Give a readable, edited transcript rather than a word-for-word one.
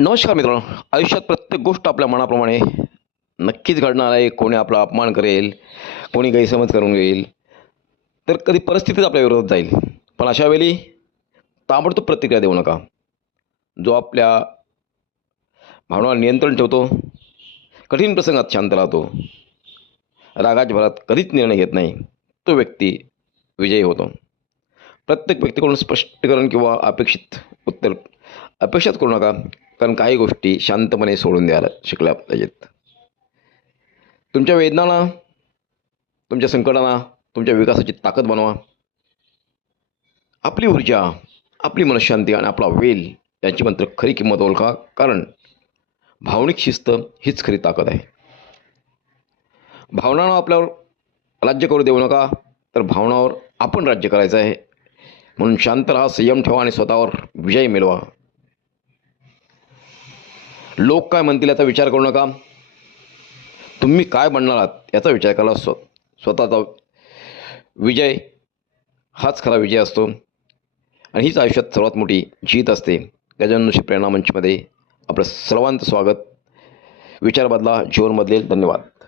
नमस्कार मित्रांनो. आयुष्यात प्रत्येक गोष्ट आपल्या मनाप्रमाणे नक्कीच घडणार आहे. कोणी आपला अपमान करेल, कोणी गैरसमज करून घेईल, तर कधी परिस्थितीच आपल्या विरोधात जाईल. पण अशा वेळी ताबडतोब प्रतिक्रिया देऊ नका. जो आपल्या भावनावर नियंत्रण ठेवतो, कठीण प्रसंगात शांत राहतो, रागाच्या भरात कधीच निर्णय घेत नाही, तो व्यक्ती विजयी होतो. प्रत्येक व्यक्तीकडून स्पष्टीकरण किंवा अपेक्षित उत्तर अपेक्षाच करू नका, कारण काही गोष्टी शांतपणे सोडून द्यायला शिकल्या पाहिजेत. तुमच्या वेदनांना, तुमच्या संकटांना तुमच्या विकासाची ताकद बनवा. आपली ऊर्जा, आपली मनःशांती आणि आपला वेल यांची मात्र खरी किंमत ओळखा, कारण भावनिक शिस्त हीच खरी ताकद आहे. भावनांना आपल्यावर राज्य करू देऊ नका, तर भावनावर आपण राज्य करायचं आहे. म्हणून शांत राहा, संयम ठेवा आणि स्वतःवर विजय मिळवा. लोक काय म्हणतील याचा विचार करू नका. तुम्ही काय बनणार आहात याचा विचार करा. स्वतःचा विजय हाच खरा विजय असतो आणि हीच आयुष्यात सर्वात मोठी जीत असते. गजानन प्रेरणा मंचमध्ये आपलं सर्वांचं स्वागत. विचार बदला, जीवन बदलेल. धन्यवाद.